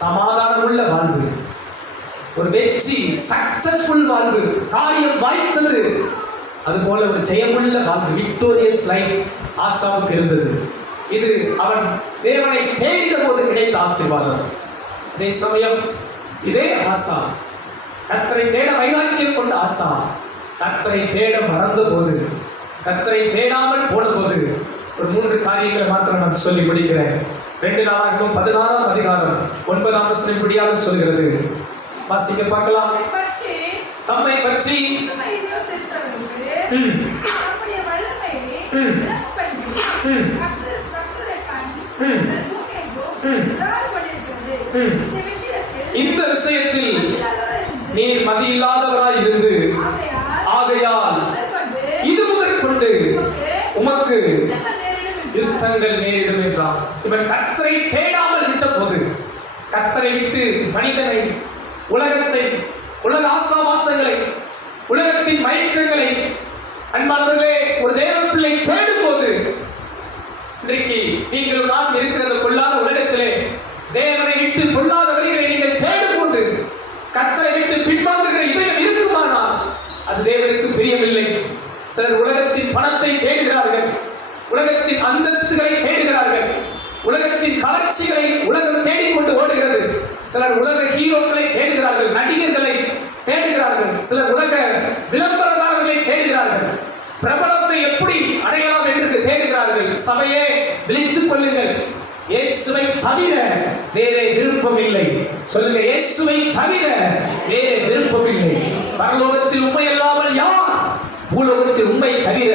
சமாதானம் உள்ள வாழ்வு, ஒரு வெற்றி, சக்சஸ்ஃபுல் வாழ்வு, காரியம் வாய்த்தது, அதுபோல ஒரு ஜெயமுள்ள வாழ்வு, விக்டோரியஸ் லைஃப் ஆசாவுக்கு இருந்தது. இது அவன் தேவனை தேடின போது கிடைத்த ஆசீர்வாதம். அதே சமயம் இதே ஆசா கர்த்தரை தேட வைராக்கியம் கொண்ட ஆசா கர்த்தரை தேட மறந்த போது, கர்த்தரை தேடாமல் போன போது ஒரு 3 காரியங்களை மாத்திரம் நான் சொல்லி முடிக்கிறேன். 2 நாளாகவும் 16ஆம் அதிகாரம் 9ஆம் வசனம் இப்படியாக சொல்கிறது. வாசிக்க பார்க்கலாம். தம்மை பற்றி இந்த விஷயத்தில் நீர் மதியில்லாதவராய் இருந்து ஆகையால் இது முதற்கொண்டு உமக்கு யுத்தங்கள் நேரிடும் என்றான். இவன் கர்த்தரை தேடாமல் விட்ட போது, கர்த்தரை விட்டு மனிதனை, உலகத்தை, உலக ஆசாவாசங்களை, உலகத்தின் மயக்கங்களை, அன்பானவர்களே, ஒரு தேவ பிள்ளை தேடும் போது, இன்றைக்கு நீங்களும் நான் இருக்கிறது பொல்லாத உலகத்திலே தேவனை விட்டு பொல்லாத வழிகளை நீங்கள் தேடும் போது, கர்த்தரை விட்டு பின்வாங்குகிற இதயம் இருக்குமானால் அது தேவனுக்கு பிரியமில்லை. சிலர் உலகத்தின் பணத்தை தேடுகிறார்கள், உலகத்தின் அந்தஸ்துகளை தேடுகிறார்கள், உலகத்தின் கவர்ச்சிகளை உலகம் தேடிக்கொண்டு ஓடுகிறது. சிலர் உலக ஹீரோக்களை தேடுகிறார்கள், நடிகர்களை தேடுகிறார்கள், சிலர் உலக விளம்பரதாரர்களை தேடுகிறார்கள், பிரபலத்தை எப்படி அடையலாம் என்று தேடுகிறார்கள். சபையே, விழித்துக் கொள்ளுங்கள், இயேசுவை தவிர வேறே விருப்பம் இல்லை. சொல்லுங்க, இயேசுவை தவிர வேறே விருப்பம் இல்லை. பரலோகத்தில் உண்மை அல்லாமல் யார்? பூலோகத்தில் உண்மை தவிர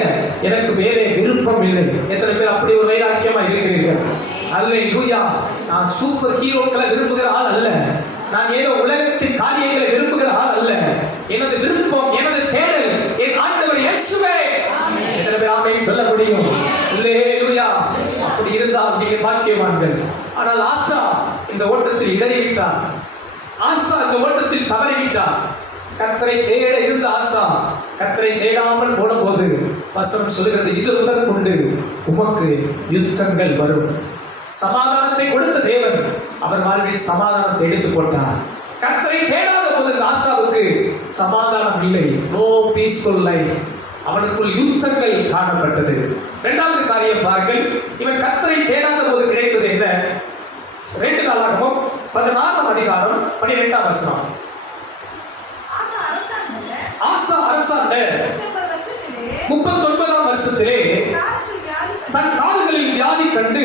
எனக்கு வேறே விருப்பம் இல்லை. எத்தனை பேர் அப்படி ஒரு வைராக்கியமா இருக்கிறீர்கள்? அல்லேலூயா. நான் சூப்பர் ஹீரோக்களை விரும்புகிற ஆள் அல்ல. நான் ஏதோ உலகத்தின் காரியங்களை விரும்புகிற ஆள் அல்ல. எனது விருப்பம், எனது தேடல் என் ஆண்டவர் இயேசுவே. எத்தனை பேர் ஆமென் சொல்ல முடியும்? அல்லேலூயா. அப்படி இருந்தால் நீங்க பாக்கியவான்கள். ஆனால் ஆசா இந்த ஓட்டத்தில் இடறிவிட்டார். ஆசா இந்த ஓட்டத்தில் தவறிவிட்டார். கர்த்தரை தேட இருந்த ஆசா கர்த்தரை தேடாமல் போன போது வசனம் சொல்லுகிறது, இது முதல் கொண்டு உமக்கு யுத்தங்கள் வரும். சமாதானத்தை கொடுத்த தேவன் அவர் வாழ்வில் சமாதானத்தை எடுத்து போட்டார். கர்த்தரை தேடாத போது ஆசாவுக்கு சமாதானம் இல்லை. No peaceful life. அவனுக்குள் யுத்தங்கள் காணப்பட்டது. 2வது காரியம் பாருங்கள், இவன் கர்த்தரை தேடாத போது கிடைத்தது என்ன? 2 நாளாகவும் 16ஆம் அதிகாரம் 12ஆம் வசனம். ஆசா அரசாண்ட 39ஆம் வருஷத்திலே தன் கால்களில் வியாதி கண்டு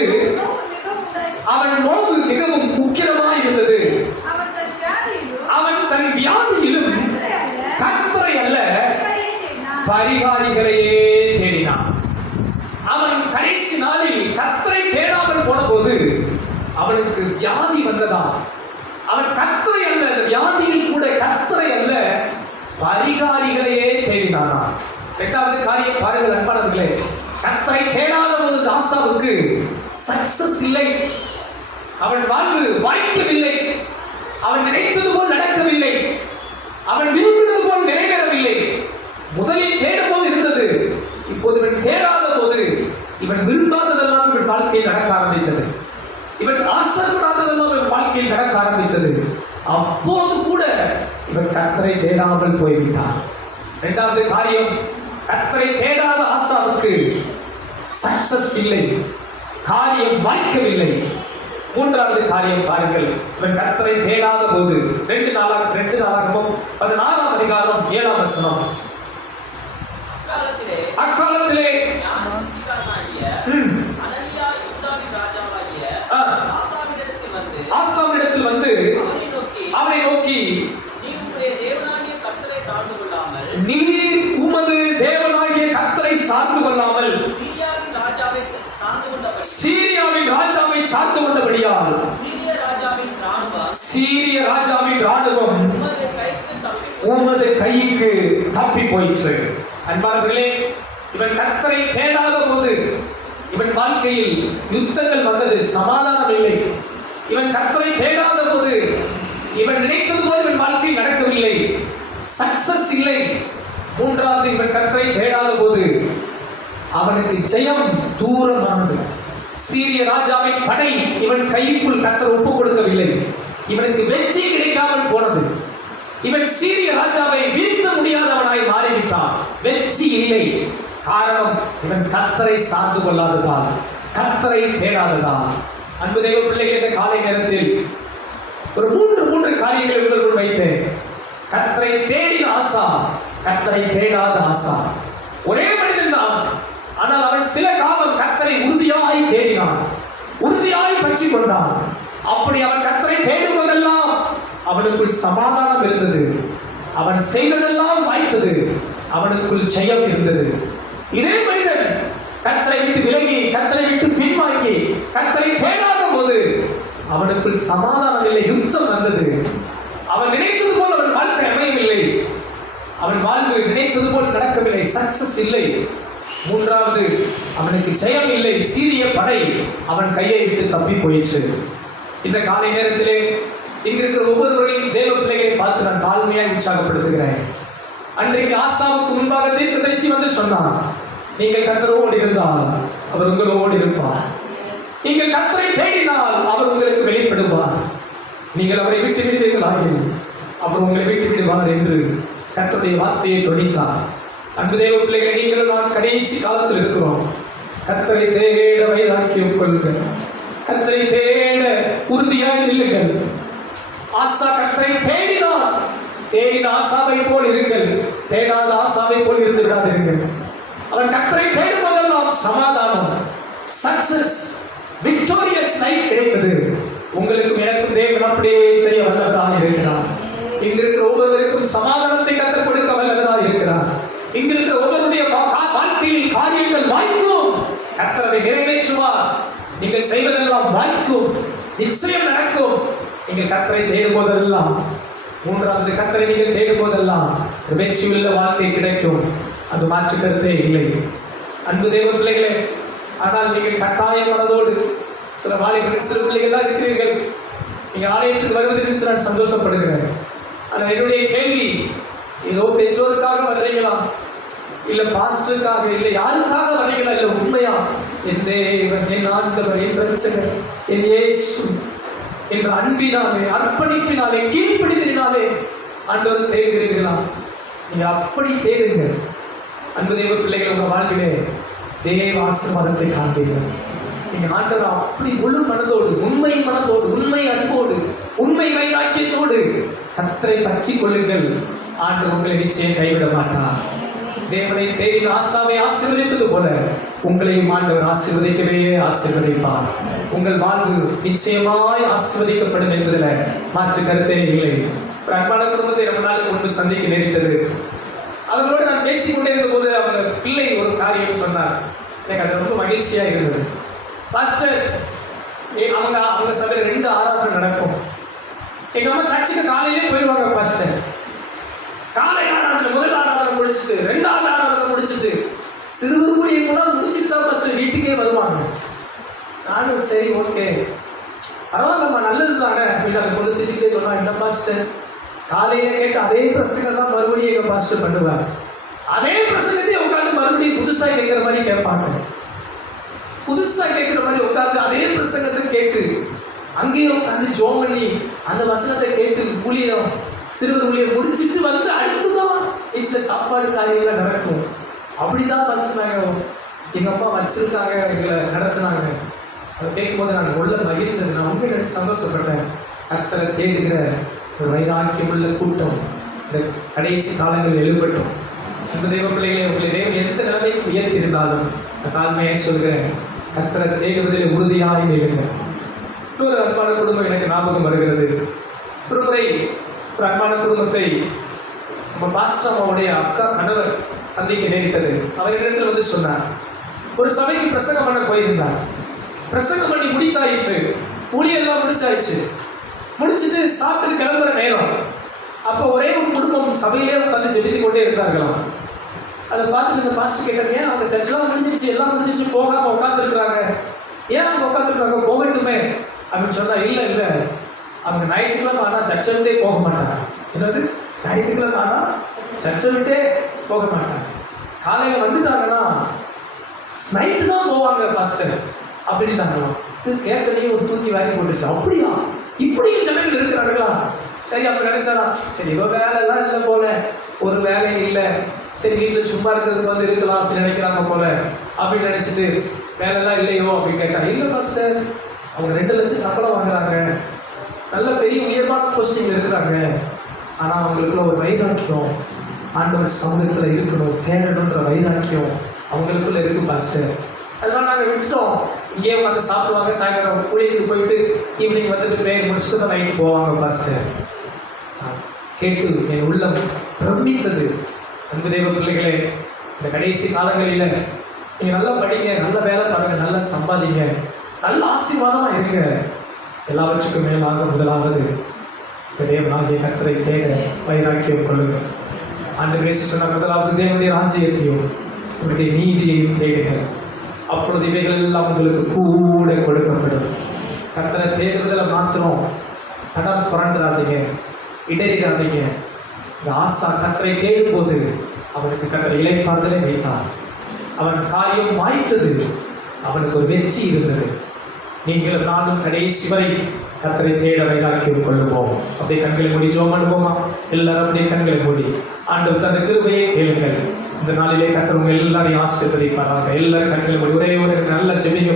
அவன் நோவு மிகவும் உக்கிரமாய் இருந்தது. அவன் தன் வியாதியிலும் கர்த்தரை அல்ல பரிகாரிகளையே தேடினான். அவன் கடைசி நாளில் கர்த்தரை தேடாமல் போன போது அவனுக்கு வியாதி வந்ததா. அவன் கர்த்தரை அல்ல, அந்த வியாதியில் கூட கர்த்தரை அல்ல பரிகாரிகளையே தேடினானா. 2வது காரியம் பாருங்கள் அன்பானவர்களே, கர்த்தரை தேடாத போது ஆசாவுக்கு சக்சஸ் இல்லை. அவன் வாழ்வு வாய்க்கவில்லை. அவன் நினைத்தது போல் நடக்கவில்லை. அவன் விரும்பினது போல் நிறைவேறவில்லை. முதலில் தேடும் போது இருந்தது, இப்போது இவன் தேடாத போது இவன் விரும்பாததெல்லாம் இவன் நடக்க ஆரம்பித்தது. அப்போது கூட இவன் கர்த்தரை தேடாமல் போய்விட்டான். இரண்டாவது காரியம், கர்த்தரை தேடாத ஆசாவுக்கு சக்சஸ் இல்லை, காரியம் வாய்க்கவில்லை. மூன்றாவது காரியம் பாருங்கள், இவன் கர்த்தரை தேடாத போது 2 நாளாகமம் 16ஆம் அதிகாரம் 7ஆம் வசனம். அக்காலத்திலே ஆசாவினிடத்தில் வந்து அவனை நோக்கி, நீர் உமது தேவனாகிய கர்த்தரை சார்ந்து கொள்ளாமல் சீரியாவின் ராஜாவை சார்ந்து கொண்டபடியால் சீரிய ராஜாவின் ராணுவம் உமது கைக்கு தப்பி போயிற்று. அன்பானவர்களே, இவன் கர்த்தரை தேடாத போது இவன் வாழ்க்கையில் யுத்தங்கள் வந்தது, சமாதானம் இல்லை. இவன் கர்த்தரை தேடாத போது இவன் நினைத்தது போல் இவன் வாழ்க்கை நடக்கவில்லை, சக்சஸ் இல்லை. மூன்றாவது, இவன் கர்த்தரை தேடாத போது அவனுக்கு ஜெயம் தூரமானது. சீரிய ராஜாவின் படை இவன் கைக்குள் கர்த்தர் ஒப்புக் கொடுக்கவில்லை, இவனுக்கு வெற்றி கிடைக்காமல் போனது. இவன் சீரிய ராஜாவை வீழ்த்த முடியாதவனாய் மாறிவிட்டான், வெற்றி இல்லை. காரணம், இவன் கர்த்தரை சார்ந்து கொள்ளாததால், கர்த்தரை தேடாததால். அன்பு தெய்வ பிள்ளைகள், இந்த காலை நேரத்தில் ஒரு மூன்று காரியங்களை உங்களுக்குள் வைத்தேன். கர்த்தரை தேடின ஆசா, கர்த்தரை தேடாத ஆசா. ஒரே மனிதன் தான், ஆனால் அவன் சில காலம் கர்த்தரை உறுதியாய் தேடினான், உறுதியாய் பற்றி கொண்டான். அப்படி அவன் கர்த்தரை தேடுவதெல்லாம் அவனுக்குள் சமாதானம் இருந்தது, அவன் செய்ததெல்லாம் வாய்த்தது, அவனுக்குள் ஜெயம் இருந்தது. இதே மனிதன் கர்த்தரை விட்டு விலகி, கர்த்தரை விட்டு பின்வாங்கி, கர்த்தரை தேடாத போது அவனுக்குள் சமாதானம் இல்லை, யுத்தம் வந்தது. அவன் நினைத்தது போல் அவன் வாழ்க்கை அமையவில்லை, அவன் வாழ்வு நினைத்தது போல் நடக்கவில்லை, சக்சஸ் இல்லை. மூன்றாவது, அவனுக்கு ஜெயம் இல்லை, சீரிய படை அவன் கையை விட்டு தப்பி போயிற்று. இந்த காலை நேரத்திலே இங்கிருக்கிற ஒவ்வொருவரையும் தேவ பிள்ளைகளை பார்த்து நான் தாழ்மையாய் உற்சாகப்படுத்துகிறேன். அன்றைக்கு ஆசாவுக்கு முன்பாக தீர்க்கதரிசி வந்து சொன்னான், நீங்கள் கர்த்தரோடு இருந்தால் அவர் உங்களோடு இருப்பார், நீங்கள் கர்த்தரை தேடினால் அவர் உங்களுக்கு வெளிப்படுவார், நீங்கள் அவரை விட்டு விடுவீர்களாகில் அவர் உங்களை விட்டு விடுவார் என்று கர்த்தருடைய வார்த்தையை தொனித்தார். அன்பு தேவ பிள்ளைகளை, நீங்களும் நான் கடைசி காலத்தில் இருக்கிறோம். கர்த்தரை தேட வைராக்கியம் கொள்ளுங்கள், கர்த்தரை தேட உறுதியாய் நில்லுங்கள். ஆசா கர்த்தரை தேடினார், தேடின ஆசாவை போல் இருங்கள், தேடாத ஆசாவை போல் இருந்து விடாதிருங்கள். அவன் கர்த்தரை தேடும் போதெல்லாம் சமாதானம், சக்சஸ், விக்டோரியஸ் லைஃப் கிடைத்தது. உங்களுக்கும் எனக்கும் தேவன் அப்படியே செய்ய வல்லவராக இருக்கிறார். இங்கிருக்கிற ஒவ்வொருவருக்கும் சமாதானத்தை கற்றுக் கொடுக்க வல்லவராக இருக்கிறார். இங்கிருக்கிற ஒவ்வொருடைய வாழ்க்கையில் காரியங்கள் வாய்க்கும், கர்த்தரை நிறைவேற்றுவார். நீங்கள் செய்வதெல்லாம் வாய்க்கும், நிச்சயம் நடக்கும். நீங்கள் கர்த்தரை தேடும் போதெல்லாம். மூன்றாவது, கர்த்தரை நீங்கள் தேடும் போதெல்லாம் வெற்றியுள்ள வாழ்க்கை கிடைக்கும், அது மாற்று கருத்தே இல்லை. அன்பு தேவ பிள்ளைகளே, ஆனால் நீங்கள் கட்டாய மனதோடு, சில வாலிபர்கள் சிறு பிள்ளைகள் தான் இருக்கிறீர்கள், நீங்கள் ஆலயத்துக்கு வருவதற்கு நான் சந்தோஷப்படுகிறேன். ஆனால் என்னுடைய கேள்வி, ஏதோ பெற்றோருக்காக வர்றீங்களா, இல்லை பாஸ்டருக்காக, இல்லை யாருக்காக வர்றீங்களா, இல்லை உண்மையா என் தேவன், என் ஆண்டவர், என் ரட்சகர், என் இயேசு என்ற அன்பினாலே, அர்ப்பணிப்பினாலே, கீழ்ப்படிதலினாலே ஆண்டவர் தேடுகிறீர்களா? நீங்கள் அப்படி தேடுங்க. அன்பு தேவ பிள்ளைகள், உங்கள் வாழ்விலே தேவ ஆசீர்வாதத்தை காண்பீர்கள். நீங்கள் ஆண்டவர் அப்படி முழு மனதோடு, உண்மை மனதோடு, உண்மை அன்போடு, உண்மை வைராக்கியத்தோடு கர்த்தரை பற்றி கொள்ளுங்கள். ஆண்டவர் உங்களை நிச்சயம் கைவிட மாட்டார். தேவனை தேடின ஆசாவை ஆசீர்வதித்தது போல உங்களையும் ஆண்டவர் ஆசீர்வதிக்கவே ஆசீர்வதிப்பார். உங்கள் வாழ்வு நிச்சயமாய் ஆசீர்வதிக்கப்படும் என்பதில் மாற்று கருத்தே இல்லை. ஒரு அன்பான குடும்பத்தை ரொம்ப நாளுக்கு முன்பு சந்திக்க நேரிட்டது. அவங்களோடு நான் பேசிக்கொண்டே இருந்த போது அவங்க பிள்ளை ஒரு காரியம் சொன்னார், எனக்கு அது ரொம்ப மகிழ்ச்சியாக இருந்தது. பாஸ்டர், அவங்க சபையில 2 ஆராதனை நடக்கும். எங்க அம்மா சர்ச்சுக்கு காலையிலே போயிடுவாங்க. பாஸ்டர், காலை ஆராதனை, முதல் ஆராதனை முடிச்சுட்டு, 2வது ஆராதனை முடிச்சுட்டு, சிறுவர் ஊழியர்கள்லாம் முடிச்சுட்டு தான் பாஸ்டர் வீட்டுக்கே வருவாங்க. நானும் சரி, ஓகே, பரவாயில்லம்மா, நல்லது தானே அப்படின்னு அதை கொண்டு செஞ்சுக்கிட்டே சொன்னா, என்ன பாஸ்டர், காலையில கேட்டு அதே பிரசங்கம் தான் மறுபடியும் எங்க பாஸ்டர் பண்ணுவார். அதே பிரசங்கத்தையே உட்காந்து மறுபடியும் புதுசா கேட்கிற மாதிரி கேட்பாங்க. புதுசா கேட்கிற மாதிரி உட்காந்து அதே பிரசங்கத்தை கேட்டு அங்கேயே உட்காந்து ஜோம் பண்ணி அந்த வசனத்தை கேட்டு ஊழியம் சிறுவர் ஊழியம் முடிச்சுட்டு வந்து அடுத்துதான் வீட்டில் சாப்பாடு காரியெல்லாம் நடக்கும். அப்படிதான் ஃபஸ்ட்டு நாங்கள் எங்கள் அம்மா வச்சிருக்காங்க, எங்களை நடத்துனாங்க. அதை கேட்கும்போது நான் உள்ள மகிழ்ந்தது. நான் உண்மை நினைச்சு சந்தோஷப்பட்டேன். கர்த்தரை தேடுகிற ஒரு வைராக்கியம் உள்ள கூட்டம் இந்த கடைசி காலங்களில் எழுப்பட்டும். அன்பு தெய்வ பிள்ளைகளை, உங்களை தேவன் எந்த நிலைமைக்கு உயர்த்தியிருந்தாலும் தாழ்மையை சொல்கிறேன், கர்த்தரை தேடுவதில் உறுதியாக நில்லுங்க. இன்னொரு அன்பான குடும்பம் எனக்கு ஞாபகம் வருகிறது. ஒரு முறை ஒரு அன்பான குடும்பத்தை நம்ம பாஸ்டர் அம்மாவுடைய அக்கா கணவர் சந்திக்க நேரிட்டது. அவர் இடத்துல வந்து சொன்னார், ஒரு சபைக்கு பிரசங்கம் பண்ண போயிருந்தார். பிரசங்கம் பண்ணி முடித்தாயிற்று, ஊழியெல்லாம் முடிச்சாயிடுச்சு. முடிச்சுட்டு சாப்பிட்டு கிளம்புற நேரம். அப்போ ஒரே ஒரு குடும்பம் சபையிலே உட்காந்து ஜெபித்து கொண்டே இருந்தார்களாம். அதை பார்த்துட்டு இந்த பாஸ்டர் கேட்டாங்க, அவங்க சர்ச்செல்லாம் முடிஞ்சிருச்சு, எல்லாம் முடிஞ்சிருச்சு, போகாம உட்காந்துருக்குறாங்க, ஏன் அவங்க உட்காந்துருக்குறாங்க, போகட்டுமே அப்படின்னு சொன்னா, இல்லை அவங்க ஞாயிற்றுக்கிழமை ஆனால் சர்ச்சை விட்டே போக மாட்டாங்க. என்னது, ஞாயிற்றுக்கிழமை ஆனால் சர்ச்சை விட்டே போக மாட்டாங்க. காலையில் வந்துட்டாங்கன்னா நைட்டு தான் போவாங்க பாஸ்டர் அப்படின்னாங்களாம். இது கேட்கலையே ஒரு தூக்கி வாங்கி போட்டுச்சு. அப்படியா, இப்படியும் ஜனங்கள் இருக்கிறார்களா? சரி, அப்போ நினைச்சாலாம், சரி இவ வேலைலாம் இல்லை போல, ஒரு வேலையும் இல்லை, சரி வீட்டில் சும்மா இருக்கிறதுக்கு வந்து இருக்கலாம் அப்படின்னு நினைக்கிறாங்க போல அப்படின்னு நினைச்சிட்டு, வேலைலாம் இல்லையோ அப்படின்னு கேட்டாங்க. இல்லை பாஸ்டர், அவங்க 2 லட்சம் சம்பளம் வாங்குறாங்க, நல்ல பெரிய உயர்வான போஸ்டிங்கில் இருக்கிறாங்க, ஆனால் அவங்களுக்குள்ள ஒரு வைராக்கியம், ஆண்டவர் சமூகத்தில் இருக்கணும், தேடணுன்ற வைராக்கியம் அவங்களுக்குள்ள இருக்கு பாஸ்டர். அதெல்லாம் நாங்கள் விட்டுட்டோம். இங்கேயே வந்து சாப்பிடுவாங்க, சாயங்காலம் ஊழியத்துக்கு போயிட்டு ஈவினிங் வந்துட்டு ப்ரேயர் முடிச்சுட்டு தான் நைட்டு போவாங்க பாஸ்டர். கேட்டு என் உள்ளம் பிரமித்தது. அன்பு தெய்வ பிள்ளைகளே, இந்த கடைசி காலங்களில் நீங்கள் நல்லா படிங்க, நல்ல வேலை பாருங்கள், நல்லா சம்பாதிங்க, நல்ல ஆசீர்வாதமாக இருங்க. எல்லாவற்றுக்கும் மேலாக முதலாவது தேவனாகிய கர்த்தரை தேட வைராக்கியம் கொள்ளுங்கள். ஆண்டவர் இயேசு சொன்ன முதலாவது தேவனுடைய ராஜ்யத்தையும் உங்களுடைய நீதியையும் தேடுங்கள், அப்பொழுது இவைகள் எல்லாம் உங்களுக்கு கூட கொடுக்கப்படும். கர்த்தரை தேடுவதில் மாத்திரம் தடம் புரண்டாதீங்க, இடறிடாதீங்க. இந்த ஆசா கர்த்தரை தேடும் போது அவனுக்கு கர்த்தரை இளைப்பாறுதலை வைத்தார். அவன் காரியம் வாய்த்தது, அவனுக்கு ஒரு வெற்றி இருந்தது. நீங்களும் நானும் கடைசி வரை கர்த்தரை தேட வைராக்கியம் கொள்ளுவோம். அப்படியே கண்களை மூடி ஜெபம் பண்ணுவோமா? எல்லாரும் அப்படியே கண்களை மூடி ஆண்டவர் தந்த கிருபையை கேளுங்கள். இந்த நாளிலே கர்த்தர் உங்க எல்லாரையும் ஆசீர்வதிப்பாராக. எல்லாரும் கண்களை மூடி ஒரே ஒரு நல்ல ஜெபிங்க.